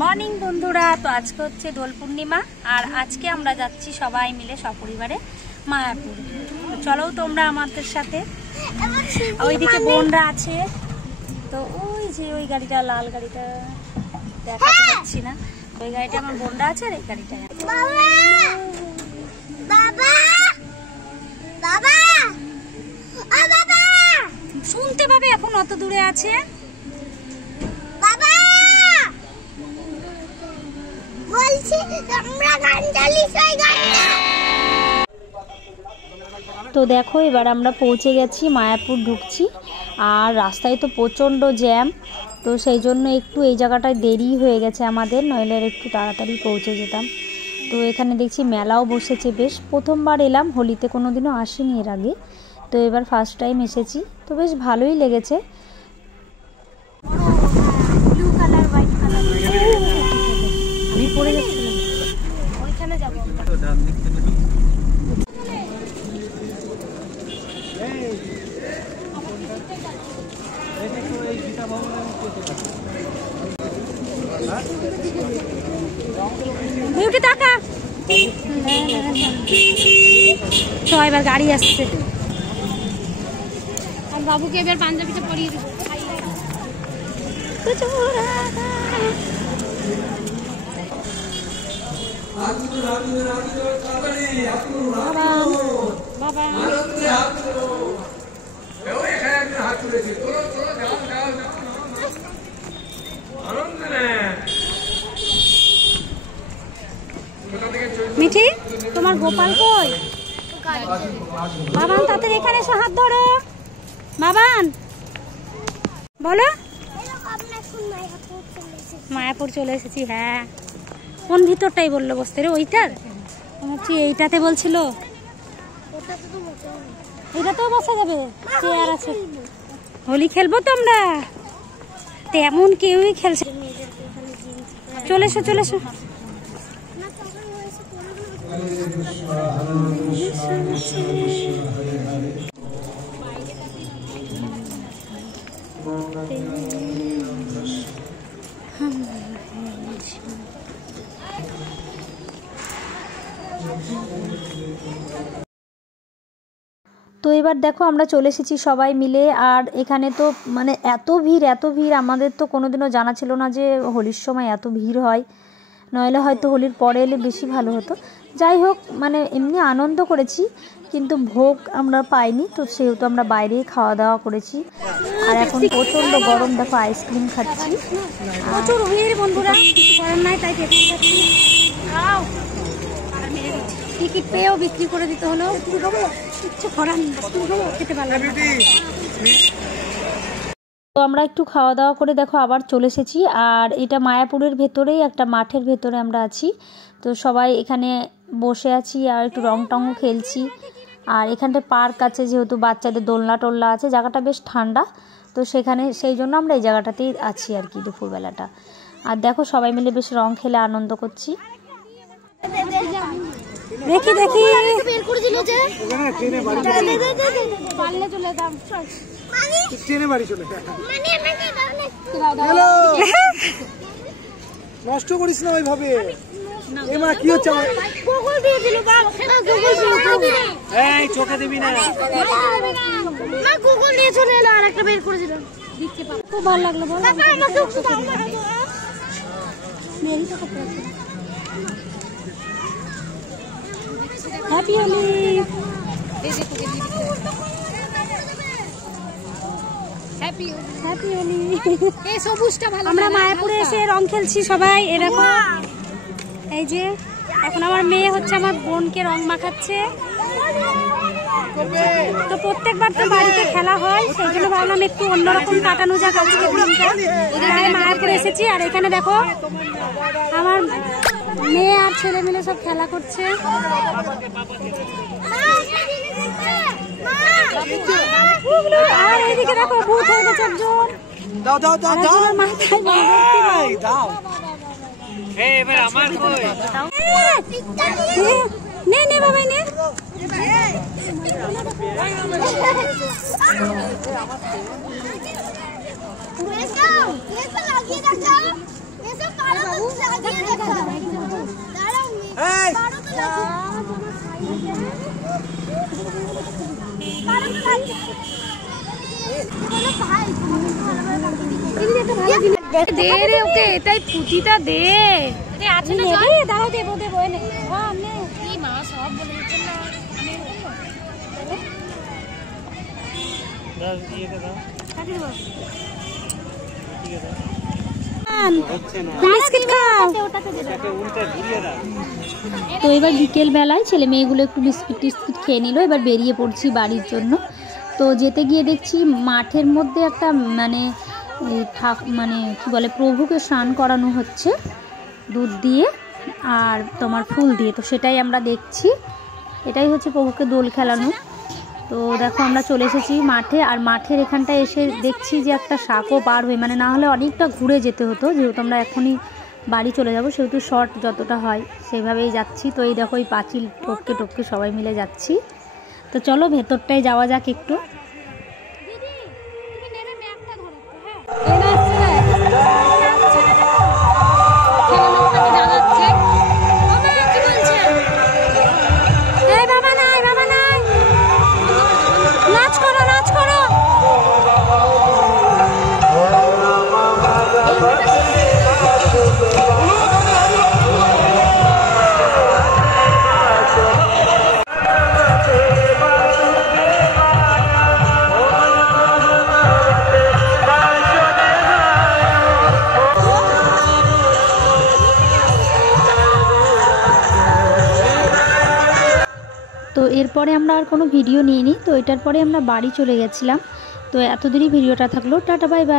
Morning বন্ধুরা, তো আজকে হচ্ছে দোল পূর্ণিমা আর আজকে আমরা যাচ্ছি সবাই মিলে সপরিবারে মায়াপুর। চলো তোমরা আমাদের সাথে। ওইদিকে বোনরা আছে, তো ওই যে ওই গাড়িটা, লাল গাড়িটা দেখাতে পাচ্ছি না, ওই গাড়িটা আমার বোনরা আছে আর এই গাড়িটা। শুনতে পাবে, এখন অত দূরে আছে। তো দেখো এবার আমরা পৌঁছে গেছি, মায়াপুর ঢুকছি আর রাস্তায় তো প্রচণ্ড জ্যাম, তো সেই জন্য একটু এই জায়গাটায় দেরি হয়ে গেছে আমাদের, নইলে একটু তাড়াতাড়ি পৌঁছে যেতাম। তো এখানে দেখছি মেলাও বসেছে বেশ, প্রথমবার এলাম, হোলিতে কোনো দিনও আসিনি এর আগে, তো এবার ফার্স্ট টাইম এসেছি, তো বেশ ভালোই লেগেছে। ব্লু কালার, হোয়াইট কালার, আমি পড়ে যাচ্ছিলাম, ওইখানে যাবো। টাকা তো এবার গাড়ি আসছে, আর বাবুকে এবার পাঞ্জাবিটা পরিয়ে দেবো। মিঠি, তোমার গোপাল কই? বাবান তাদের এখানে এসো, হাত ধরো। বাবান বলো। মায়াপুর চলে এসেছি। হ্যাঁ, কোন ভিতরটাই বললো বসতে রে? ওইটার ভাবছি এইটাতে বলছিল, এটাতেও বসা যাবে, চেয়ার আছে। হোলি খেলবো তো আমরা, তেমন কেউই খেলছে। চলে এসো চলে এসো। তো এবার দেখো আমরা চলে এসেছি সবাই মিলে, আর এখানে তো মানে এত ভিড়, আমাদের তো কোনোদিনও জানা ছিল না যে হোলির সময় এত ভিড় হয়, নইলে হয়তো হোলির পরে এলে বেশি ভালো হতো। যাই হোক, মানে এমনি আনন্দ করেছি, কিন্তু ভোগ আমরা পাইনি, তো সেহেতু আমরা বাইরেই খাওয়া দাওয়া করেছি। আর এখন প্রচণ্ড গরম, দেখো আইসক্রিম খাচ্ছি, প্রচুর ভিড় বন্ধুরা, গরম নাই তাই টিকিট পেয়েও বিক্রি করে দিতে হলো, কিচ্ছু করার নেই, খেতে পারলাম না। তো আমরা একটু খাওয়া দাওয়া করে দেখো আবার চলে এসেছি, আর এটা মায়াপুরের ভেতরেই একটা মাঠের ভেতরে আমরা আছি, তো সবাই এখানে বসে আছি আর একটু রং টংও খেলছি। আর এখানটায় পার্ক আছে, যেহেতু বাচ্চাদের দোলনা টোলনা আছে, জায়গাটা বেশ ঠান্ডা, তো সেখানে সেই জন্য আমরা এই জায়গাটাতেই আছি আর কি দুপুরবেলাটা। আর দেখো সবাই মিলে বেশ রং খেলে আনন্দ করছি। দেখি দেখি নষ্ট করিস না ওইভাবে। কি হচ্ছে? চোখে দিবি না, গুগল নিয়ে চলে এলো, আর একটা বের করে দিল, খুব ভালো লাগলো। বল হ্যাপি হোলি। হ্যাপি হোলি। এই সবুজটা ভালো। আমরা মায়াপুরে এসে রং খেলছি সবাই, এরকম। এই যে এখন আমার মেয়ে হচ্ছে আমার বোনকে রং মাখাচ্ছে, তো প্রত্যেকবার তো বাড়িতে খেলা হয়, সেই জন্য ভাবলাম একটু অন্যরকম কাটানো যাক আজকে দিনটা। মায়াপুরে এসেছি, আর এখানে দেখো আমার মেয়ে আর ছেলে মিলে সব খেলা করছে। আর এইদিকে দেখো ভূত হয়ে গেছে একজন, মাথায় নে নে বাবা নে। দে রে ওকে, এটাই ফুটিটা দে। আছে না জল? দাও দেবো দেবো এনে। হ্যাঁ নে। কি মা সব বলে দিচ্ছেন না। দাও দিয়ে দাও। কাটি দেবো। ঠিক আছে। হচ্ছে না। বিস্কিট খাও। ওটাতে দে দাও। এটাকে উল্টে ঘুরিয়ে দাও। তো এবার বিকেল বেলায় ছেলে মেয়েগুলো একটু বিস্কিট টিস্কিট খেয়ে নিল, এবার বেরিয়ে পড়ছি বাড়ির জন্য। তো যেতে গিয়ে দেখছি মাঠের মধ্যে একটা মানে মানে কী বলে প্রভুকে স্নান করানো হচ্ছে দুধ দিয়ে আর তোমার ফুল দিয়ে। তো সেটাই আমরা দেখছি, এটাই হচ্ছে প্রভুকে দোল খেলানো। তো দেখো আমরা চলে এসেছি মাঠে, আর মাঠের এখানটায় এসে দেখছি যে একটা সাঁকো পার হয়ে, মানে না হলে অনেকটা ঘুরে যেতে হতো, যেহেতু আমরা এখনই বাড়ি চলে যাব সেহেতু শর্ট যতটা হয় সেইভাবেই যাচ্ছি। তো এই দেখো এই পাঁচিল টপকে টপকে সবাই মিলে যাচ্ছি। তো চলো ভেতরটায় যাওয়া যাক একটু। দিদি তুমি নেড়ে ব্যাগটা ধরো হ্যাঁ। এরা আসছে না। ছেলে লোকটাকে জানাচ্ছে। ও মা কি বলছে? এই বাবা নাই বাবা নাই। নাচ করো নাচ করো। তো এরপরে আমরা আর কোনো ভিডিও নিইনি। তো এটার পরে আমরা বাড়ি চলে গেছিলাম। তো এত দেরি ভিডিওটা থাকলো, টাটা বাই বাই।